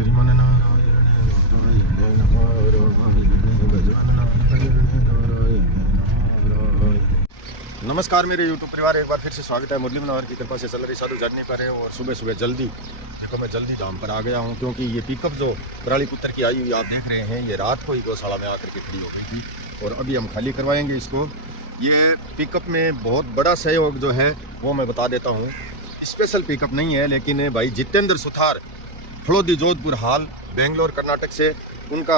श्रीमन नारायण नारायण नारायण भजन नारायण नारायण। नमस्कार मेरे यूट्यूब परिवार, एक बार फिर से स्वागत है। मुरली मनोहर की कृपा से चल रही साधु जर्नी पर है और सुबह सुबह जल्दी देखो मैं जल्दी धाम पर आ गया हूँ, क्योंकि ये पिकअप जो पराली पुत्र की आई हुई आप देख रहे हैं, ये रात को ही गौशाला में आकर के खड़ी हो गई थी और अभी हम खाली करवाएंगे इसको। ये पिकअप में बहुत बड़ा सहयोग जो है वो मैं बता देता हूँ। स्पेशल पिकअप नहीं है, लेकिन भाई जितेंद्र सुथार फलोदी जोधपुर हाल बेंगलोर कर्नाटक से, उनका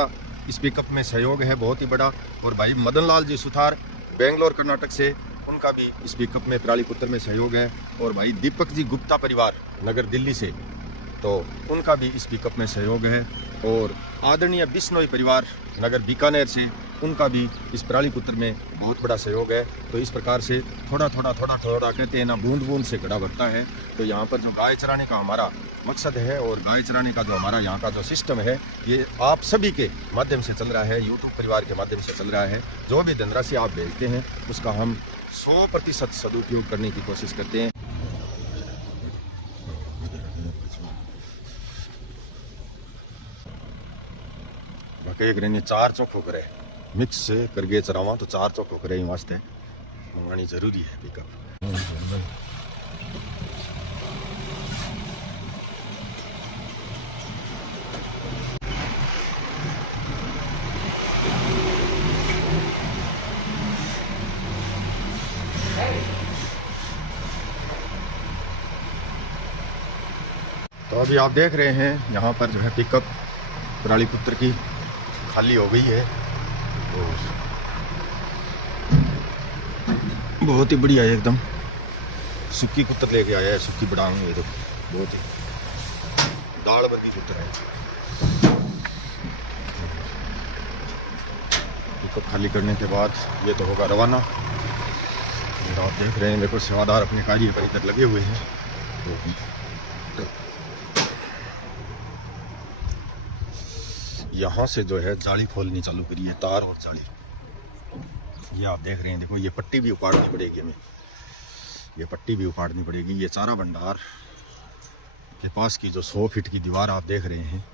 इस पिकअप में सहयोग है बहुत ही बड़ा। और भाई मदन लाल जी सुथार बेंगलोर कर्नाटक से, उनका भी इस पिकअप में पराली पुत्र में सहयोग है। और भाई दीपक जी गुप्ता परिवार नगर दिल्ली से, तो उनका भी इस पिकअप में सहयोग है। और आदरणीय बिश्नोई परिवार नगर बीकानेर से, उनका भी इस पराली पुत्र में बहुत बड़ा सहयोग है। तो इस प्रकार से थोड़ा थोड़ा कहते हैं ना, बूंद बूंद से घड़ा भरता है। तो यहाँ पर जो गाय चराने का हमारा मकसद है और गाय चराने का जो हमारा यहाँ का जो सिस्टम है, ये आप सभी के माध्यम से चल रहा है, यूट्यूब परिवार के माध्यम से चल रहा है। जो भी धनराशि आप भेजते हैं उसका हम 100% सदुपयोग करने की कोशिश करते हैं। बाकी करें 4 चौक करे मिक्स से करके चरावा, तो 4 चौक करे वास्ते मंगानी जरूरी है पिकअप। तो अभी आप देख रहे हैं यहाँ पर जो है पिकअप पराली पुत्र की खाली हो गई है और बहुत ही बढ़िया है, एकदम सूखी कुत्र लेके आया है। सूखी बढ़ाऊँ ये तो बहुत ही दाल बंदी कुत्र है। पिकअप खाली करने के बाद ये तो होगा रवाना। आप देख रहे हैं, देखो सेवादार अपने कार्य पर इधर लगे हुए हैं। तो यहाँ से जो है जाली खोलनी चालू करी है, तार और जाली। ये आप देख रहे हैं, देखो ये पट्टी भी उपाड़नी पड़ेगी हमें, ये पट्टी भी उपाड़नी पड़ेगी। ये चारा भंडार के पास की जो 100 फीट की दीवार आप देख रहे हैं।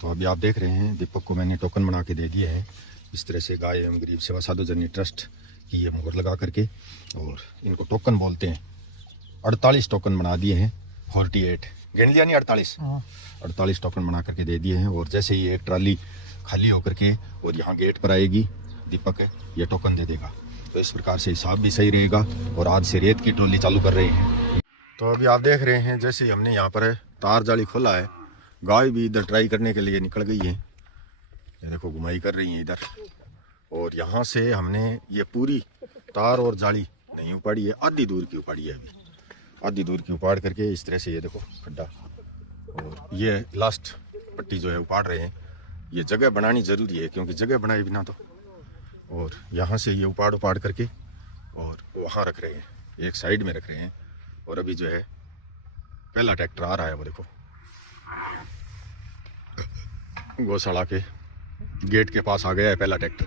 तो अभी आप देख रहे हैं, दीपक को मैंने टोकन बना के दे दिए हैं इस तरह से, गाय एवं गरीब सेवा साधु जर्नी ट्रस्ट की ये मोहर लगा करके। और इनको टोकन बोलते हैं। 48 टोकन बना दिए हैं, 48 गिन लिया नहीं, 48 टोकन बना करके दे दिए हैं। और जैसे ही एक ट्राली खाली होकर के और यहाँ गेट पर आएगी, दीपक ये टोकन दे देगा। तो इस प्रकार से हिसाब भी सही रहेगा। और आज से रेत की ट्रॉली चालू कर रहे हैं। तो अभी आप देख रहे हैं, जैसे ही हमने यहाँ पर तार जाली खोला है, गाय भी इधर ट्राई करने के लिए निकल गई है। ये देखो घुमाई कर रही है इधर। और यहाँ से हमने ये पूरी तार और जाली नहीं उपाड़ी है, आधी दूर की उपाड़ी है। अभी आधी दूर की उपाड़ करके इस तरह से ये देखो खड्डा, और ये लास्ट पट्टी जो है उपाड़ रहे हैं। ये जगह बनानी ज़रूरी है, क्योंकि जगह बनाए बिना तो। और यहाँ से ये उपाड़ करके और वहाँ रख रहे हैं, एक साइड में रख रहे हैं। और अभी जो है पहला ट्रैक्टर आ रहा है, वो देखो गौशाला के गेट के पास आ गया है पहला ट्रैक्टर।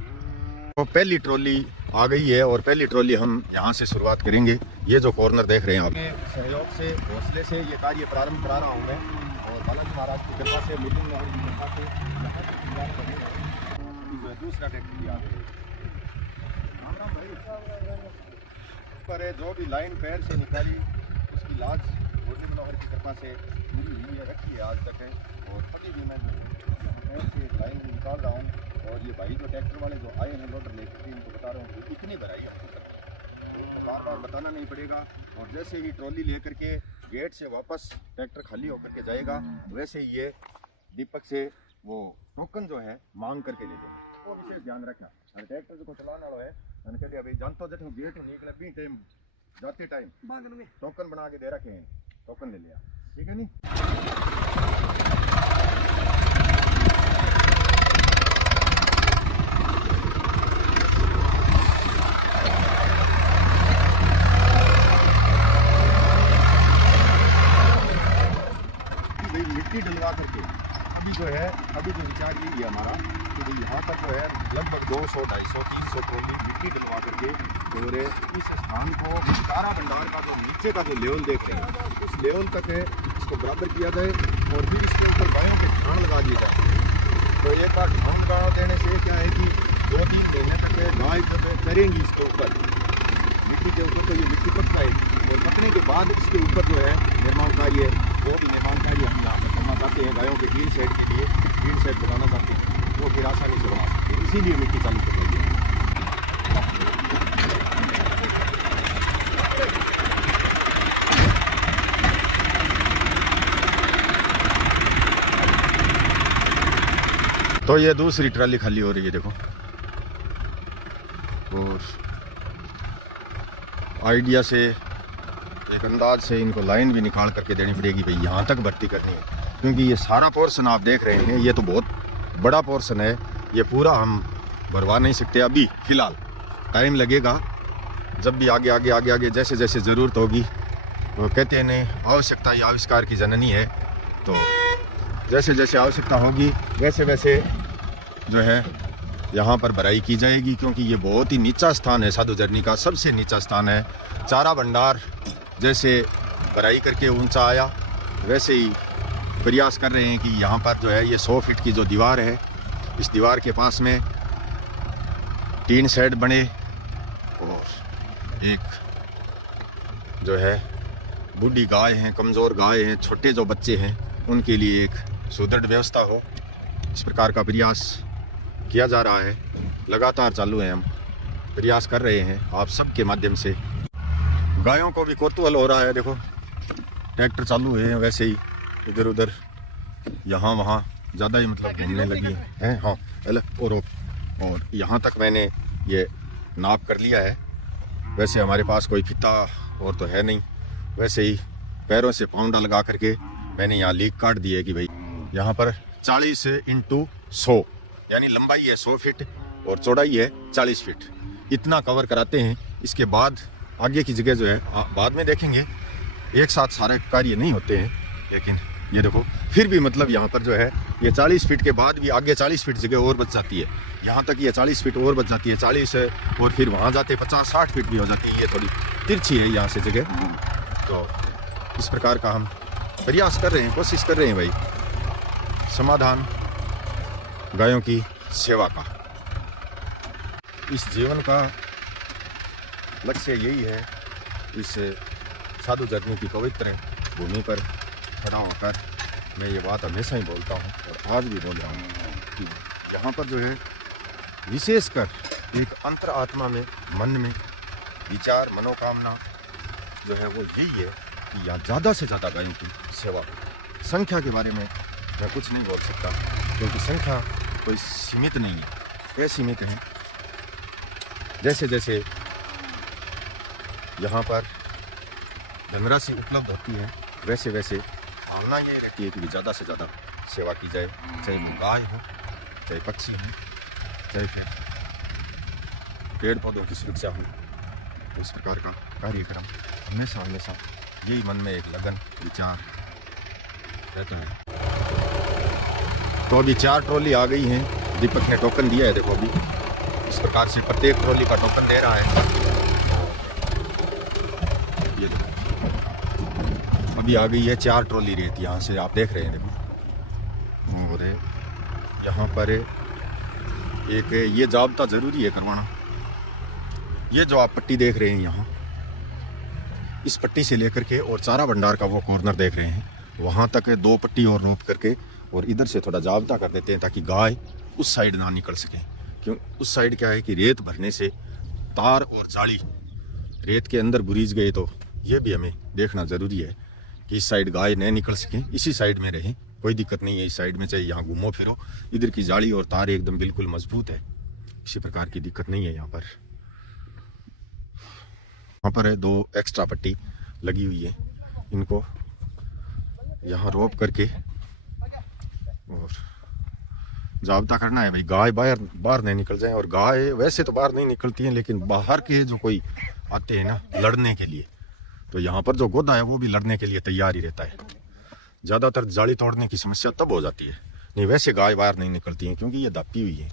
तो पहली ट्रॉली आ गई है और पहली ट्रॉली हम यहाँ से शुरुआत करेंगे। ये जो कॉर्नर देख रहे हैं आप, सहयोग से हौसले से ये कार्य प्रारंभ करा रहा हूँ मैं। और बालाजी महाराज की कृपा से, मुरली मनोहर की कृपा से दूसरा ट्रैक्टर भी आ गया पर जो भी लाइन पैर से निकाली उसकी लाज मुरली मनोहर की कृपा से पूरी हुई है, रखी है आज तक है। और कभी भी मैं पैर से लाइन निकाल रहा हूँ। और ये भाई जो ट्रैक्टर वाले जो आए हैं लोडर लेकर, इनको बता रहा हूँ इतनी भराई है, इनको बार बार बताना नहीं पड़ेगा। और जैसे ही ट्रॉली लेकर के गेट से वापस ट्रैक्टर खाली होकर के जाएगा, वैसे ही ये दीपक से वो टोकन जो है मांग करके ले देंगे। वो विशेष ध्यान रखना, ट्रैक्टर को चलाने वाला है उनके लिए अभी जानते हो, जब गेट निकले भी टाइम जाते टाइम टोकन बना के दे रखे हैं, टोकन ले लिया, ठीक है नहीं। मिट्टी डलवा करके अभी जो है, अभी जो विचार यही है हमारा कि भाई यहाँ तक जो है लगभग 200, 250, 300 ट्रॉली मिट्टी डलवा करके और इस स्थान को चारा भंडार का जो नीचे का जो लेवल देख रहे हैं उस लेवल तक है इसको बराबर किया जाए। और फिर इसके ऊपर गायों के एक बार ढाउन गाँव देने से क्या है कि 2-3 महीने तक गाय जब चरेंगी इसके ऊपर, मिट्टी के ऊपर, तो ये मिट्टी पक जाएगी और पकने के बाद इसके ऊपर जो है निर्माण कार्य, वो भी निर्माण कार्य हम यहाँ पर करना चाहते हैं गायों के टीन शेड के लिए, टीन शेड बनाना चाहते हैं, वो फिर आसानी से बना सकते हैं, इसीलिए मिट्टी चालू कर रही है। तो ये दूसरी ट्राली खाली हो रही है देखो, और आइडिया से, एक अंदाज से इनको लाइन भी निकाल करके देनी पड़ेगी भाई, यहाँ तक भर्ती करनी है, क्योंकि ये सारा पोर्शन आप देख रहे हैं, ये तो बहुत बड़ा पोर्शन है, ये पूरा हम भरवा नहीं सकते अभी फ़िलहाल, टाइम लगेगा, जब भी आगे आगे आगे आगे जैसे जैसे ज़रूरत होगी, वो कहते हैं नहीं आवश्यकता ये आविष्कार की जननी है, तो जैसे जैसे आवश्यकता होगी वैसे वैसे जो है यहाँ पर भराई की जाएगी, क्योंकि ये बहुत ही नीचा स्थान है, साधु झरनी का सबसे नीचा स्थान है। चारा भंडार जैसे भराई करके ऊंचा आया, वैसे ही प्रयास कर रहे हैं कि यहाँ पर जो है ये 100 फीट की जो दीवार है, इस दीवार के पास में टीन शेड बने और एक जो है बूढ़ी गाय हैं, कमज़ोर गाय हैं, छोटे जो बच्चे हैं, उनके लिए एक सुदृढ़ व्यवस्था हो, इस प्रकार का प्रयास किया जा रहा है। लगातार चालू है, हम प्रयास कर रहे हैं आप सबके माध्यम से। गायों को भी कौतूहल हो रहा है, देखो ट्रैक्टर चालू है, वैसे ही इधर उधर यहाँ वहाँ ज़्यादा ही मतलब घूमने लगी हैं। हाँ और यहाँ तक मैंने ये नाप कर लिया है। वैसे हमारे पास कोई फीता और तो है नहीं, वैसे ही पैरों से पाउंडा लगा करके मैंने यहाँ लीक काट दी है कि भाई यहाँ पर 40 × 100 यानी लंबाई है 100 फीट और चौड़ाई है 40 फीट, इतना कवर कराते हैं। इसके बाद आगे की जगह जो है बाद में देखेंगे, एक साथ सारे कार्य नहीं होते हैं, लेकिन ये देखो फिर भी मतलब यहाँ पर जो है ये 40 फीट के बाद भी आगे 40 फीट जगह और बच जाती है, यहाँ तक ये 40 फीट और बच जाती है, 40 है और फिर वहाँ जाते 50-60 फीट भी हो जाती है, ये थोड़ी तिरछी है यहाँ से जगह। तो इस प्रकार का हम प्रयास कर रहे हैं, कोशिश कर रहे हैं भाई, समाधान गायों की सेवा का। इस जीवन का लक्ष्य यही है, इस साधु झरनी की पवित्र भूमि पर खड़ा होकर मैं ये बात हमेशा ही बोलता हूँ और आज भी बोल रहा हूँ कि यहाँ पर जो है विशेषकर एक अंतर आत्मा में, मन में विचार, मनोकामना जो है वो यही है कि यहाँ ज़्यादा से ज़्यादा गायों की सेवा हो। संख्या के बारे में मैं कुछ नहीं बोल सकता, क्योंकि संख्या कोई सीमित नहीं है, ये सीमित है। जैसे जैसे यहाँ पर धनराशि उपलब्ध होती है, वैसे वैसे भावना ये रहती है कि ज़्यादा से ज़्यादा सेवा की जाए, चाहे गाय हो, चाहे पक्षी हो, चाहे फिर पेड़ पौधों की सुरक्षा हो। तो इस प्रकार का कार्यक्रम हमेशा हमेशा यही मन में एक लगन विचार रहता है। तो अभी 4 ट्रॉली आ गई हैं, दीपक ने टोकन दिया है, देखो अभी इस प्रकार से प्रत्येक ट्रॉली का टोकन दे रहा है। ये देखो अभी आ गई है 4 ट्रॉली रेत, यहाँ से आप देख रहे हैं देखो। और यहाँ पर एक ये जाब्ता ज़रूरी है करवाना, ये जो आप पट्टी देख रहे हैं यहाँ, इस पट्टी से लेकर के और चारा भंडार का वो कॉर्नर देख रहे हैं, वहाँ तक 2 पट्टी और रोप करके और इधर से थोड़ा जाब्ता कर देते हैं ताकि गाय उस साइड ना निकल सके। क्यों उस साइड क्या है कि रेत भरने से तार और जाली रेत के अंदर बुरीज गए, तो ये भी हमें देखना ज़रूरी है कि इस साइड गाय नहीं निकल सकें, इसी साइड में रहें, कोई दिक्कत नहीं है इस साइड में, चाहे यहाँ घूमो फिरो, इधर की जाली और तार एकदम बिल्कुल मजबूत है, किसी प्रकार की दिक्कत नहीं है। यहाँ पर है 2 एक्स्ट्रा पट्टी लगी हुई है, इनको यहाँ रोप करके और जाब्ता करना है भाई, गाय बाहर नहीं निकल जाए। और गाय वैसे तो बाहर नहीं निकलती हैं, लेकिन बाहर के जो कोई आते हैं ना लड़ने के लिए, तो यहाँ पर जो गोदा है वो भी लड़ने के लिए तैयार ही रहता है। ज़्यादातर जाली तोड़ने की समस्या तब हो जाती है, नहीं वैसे गाय बाहर नहीं निकलती हैं, क्योंकि ये दबी हुई है,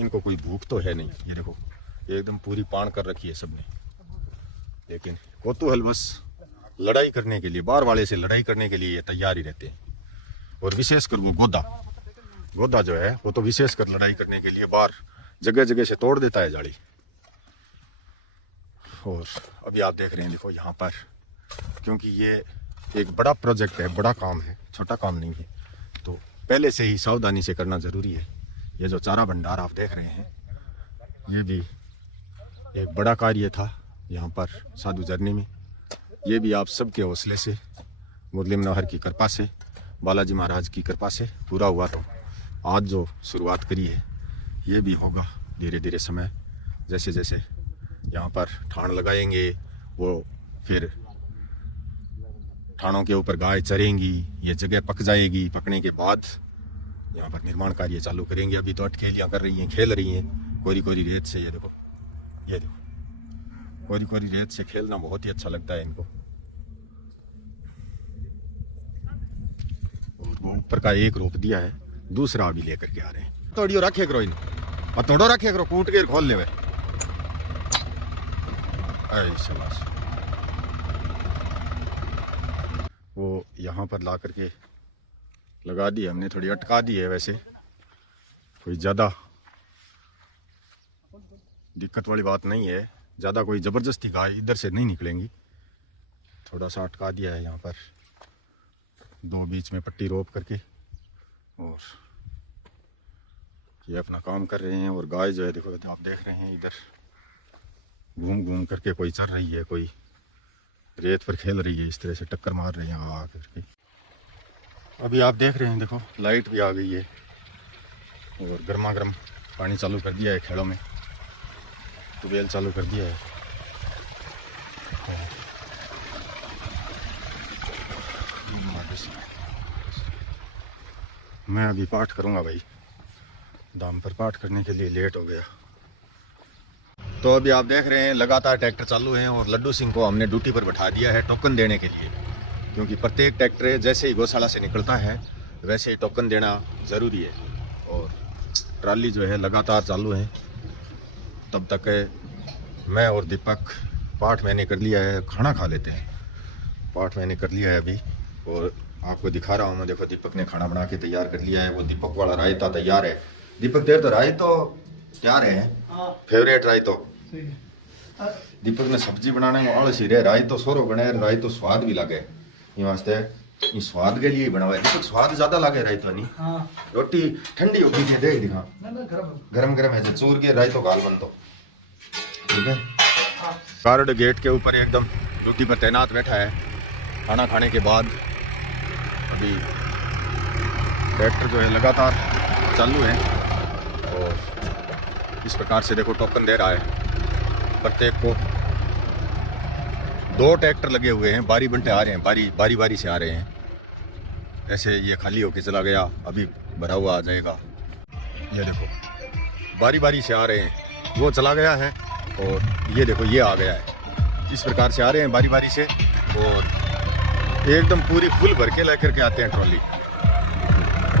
इनको कोई भूख तो है नहीं। ये देखो एकदम पूरी पान कर रखी है सबने, लेकिन कौतूहल बस लड़ाई करने के लिए, बाहर वाले से लड़ाई करने के लिए ये तैयार ही रहते हैं। और विशेषकर वो गोदा, गोदा जो है वो तो विशेष कर लड़ाई करने के लिए बाहर जगह जगह से तोड़ देता है जाली। और अभी आप देख रहे हैं देखो यहाँ पर, क्योंकि ये एक बड़ा प्रोजेक्ट है, बड़ा काम है, छोटा काम नहीं है, तो पहले से ही सावधानी से करना ज़रूरी है। ये जो चारा भंडार आप देख रहे हैं ये भी एक बड़ा कार्य था यहाँ पर साधु झरने में। ये भी आप सबके हौसले से, मुरली मनोहर की कृपा से, बालाजी महाराज की कृपा से पूरा हुआ। तो आज जो शुरुआत करी है ये भी होगा धीरे धीरे समय, जैसे जैसे यहाँ पर ठाण लगाएंगे वो फिर ठाणों के ऊपर गाय चरेंगी, ये जगह पक जाएगी, पकने के बाद यहाँ पर निर्माण कार्य चालू करेंगे। अभी तो अटखेलियाँ कर रही हैं, खेल रही हैं कोरी कोरी रेत से। ये देखो कोरी कोरी रेत से खेलना बहुत ही अच्छा लगता है इनको। और वो ऊपर का एक रोप दिया है, दूसरा अभी लेकर के आ रहे हैं। तोड़ियो रखे करो इन, और तोड़ो रखे करो, कूट के खोल ले। वो यहाँ पर ला करके लगा दी हमने, थोड़ी अटका दी है। वैसे कोई ज़्यादा दिक्कत वाली बात नहीं है, ज़्यादा कोई ज़बरदस्ती गाय इधर से नहीं निकलेंगी। थोड़ा सा अटका दिया है यहाँ पर, दो बीच में पट्टी रोप करके, और ये अपना काम कर रहे हैं। और गाय जो है देखो आप देख रहे हैं इधर घूम घूम करके, कोई चर रही है, कोई रेत पर खेल रही है, इस तरह से टक्कर मार रही है आ करके। अभी आप देख रहे हैं देखो लाइट भी आ गई है और गर्मा गर्म पानी चालू कर दिया है खेड़ों में, ट्यूबवेल चालू कर दिया है। मैं अभी पाठ करूँगा भाई, दाम पर पाठ करने के लिए लेट हो गया। तो अभी आप देख रहे हैं लगातार ट्रैक्टर चालू हैं और लड्डू सिंह को हमने ड्यूटी पर बैठा दिया है टोकन देने के लिए, क्योंकि प्रत्येक ट्रैक्टर जैसे ही गौशाला से निकलता है वैसे ही टोकन देना ज़रूरी है। और ट्राली जो है लगातार चालू है। तब तक मैं और दीपक पाठ मैंने कर लिया है, खाना खा लेते हैं। पाठ मैंने कर लिया है अभी और आपको दिखा रहा हूँ मैं। देखो दीपक ने खाना बना के तैयार कर लिया है, वो दीपक वाला रायता तैयार है। दीपक तेरे तो रायतो तैयार है, फेवरेट रायतो। दीपक ने सब्जी बनाने में आलस ही रहे, रायतो सोरो बने, रायतो स्वाद भी लगे। ये वास्ते ये स्वाद के लिए ही बना हुआ है। दीपक स्वाद ज्यादा लगे रायतो नहीं। रोटी ठंडी होगी थी, देख दिखा गरम गरम है, चूर के रायतो गाल बन तो ठीक है। गार्ड गेट के ऊपर एकदम ड्यूटी पर तैनात बैठा है। खाना खाने के बाद अभी ट्रैक्टर जो है लगातार चालू है और इस प्रकार से देखो टोकन दे रहा है प्रत्येक को। 2 ट्रैक्टर लगे हुए हैं, बारी बंटे आ रहे हैं, बारी बारी से आ रहे हैं। ऐसे ये खाली होके चला गया, अभी भरा हुआ आ जाएगा। ये देखो बारी बारी से आ रहे हैं, वो चला गया है और ये देखो ये आ गया है। इस प्रकार से आ रहे हैं बारी बारी से और एकदम पूरी फुल भर के लेकर के आते हैं ट्रॉली।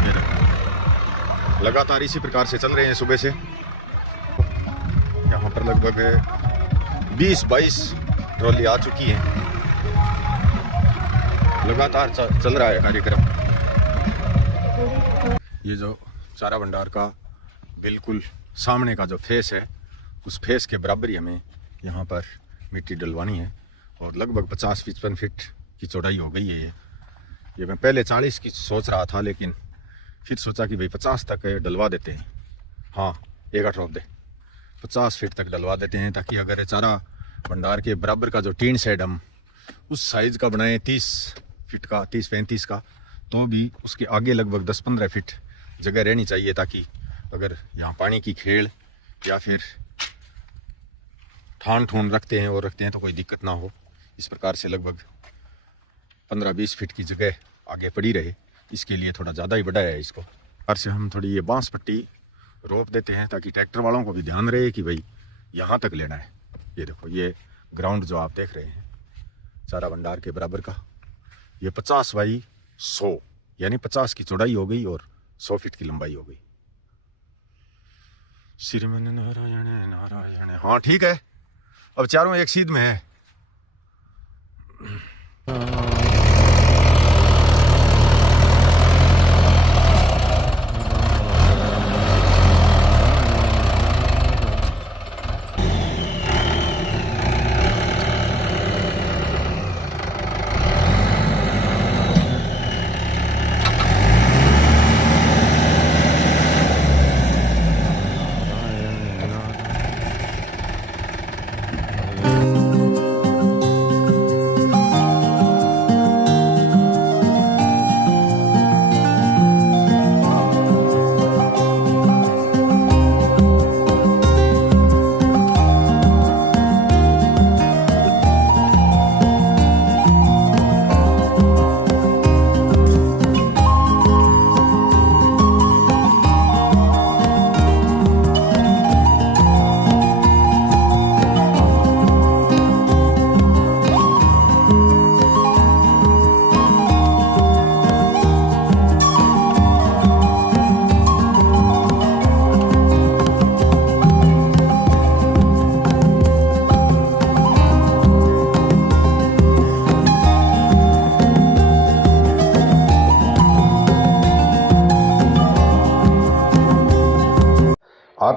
ये देखो लगातार इसी प्रकार से चल रहे हैं सुबह से। यहाँ पर लगभग 20-22 ट्रॉली आ चुकी है। लगातार चल रहा है कार्यक्रम। ये जो चारा भंडार का बिल्कुल सामने का जो फेस है, उस फेस के बराबर ही हमें यहाँ पर मिट्टी डलवानी है और लगभग 50-55 फीट की चौड़ाई हो गई है। ये मैं पहले 40 की सोच रहा था, लेकिन फिर सोचा कि भाई 50 तक डलवा देते हैं। हाँ एक आठ रोप दे 50 फीट तक डलवा देते हैं, ताकि अगर चारा भंडार के बराबर का जो टीन शेड हम उस साइज़ का बनाएं 30 फीट का, 30-35 का, तो भी उसके आगे लगभग 10-15 फीट जगह रहनी चाहिए, ताकि अगर यहाँ पानी की खेल या फिर ठान ठून रखते हैं तो कोई दिक्कत ना हो। इस प्रकार से लगभग 15-20 फीट की जगह आगे पड़ी रहे, इसके लिए थोड़ा ज़्यादा ही बढ़ाया है इसको। और से हम थोड़ी ये बांस पट्टी रोप देते हैं, ताकि ट्रैक्टर वालों को भी ध्यान रहे कि भाई यहाँ तक लेना है। ये देखो ये ग्राउंड जो आप देख रहे हैं चारा भंडार के बराबर का, ये 50x100 यानी 50 की चौड़ाई हो गई और 100 फीट की लंबाई हो गई। श्रीमन नारायण नारायण। हाँ ठीक है, अब चारों एक सीध में है।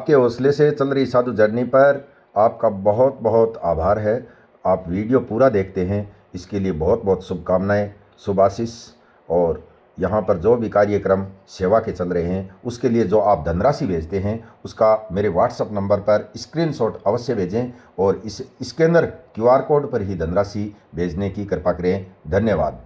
आपके हौसले से चल रही साधु जर्नी पर आपका बहुत बहुत आभार है। आप वीडियो पूरा देखते हैं, इसके लिए बहुत बहुत शुभकामनाएं, शुभाशीष। और यहाँ पर जो भी कार्यक्रम सेवा के चल रहे हैं उसके लिए जो आप धनराशि भेजते हैं उसका मेरे व्हाट्सएप नंबर पर स्क्रीनशॉट अवश्य भेजें और इसके अंदर QR कोड पर ही धनराशि भेजने की कृपा करें। धन्यवाद।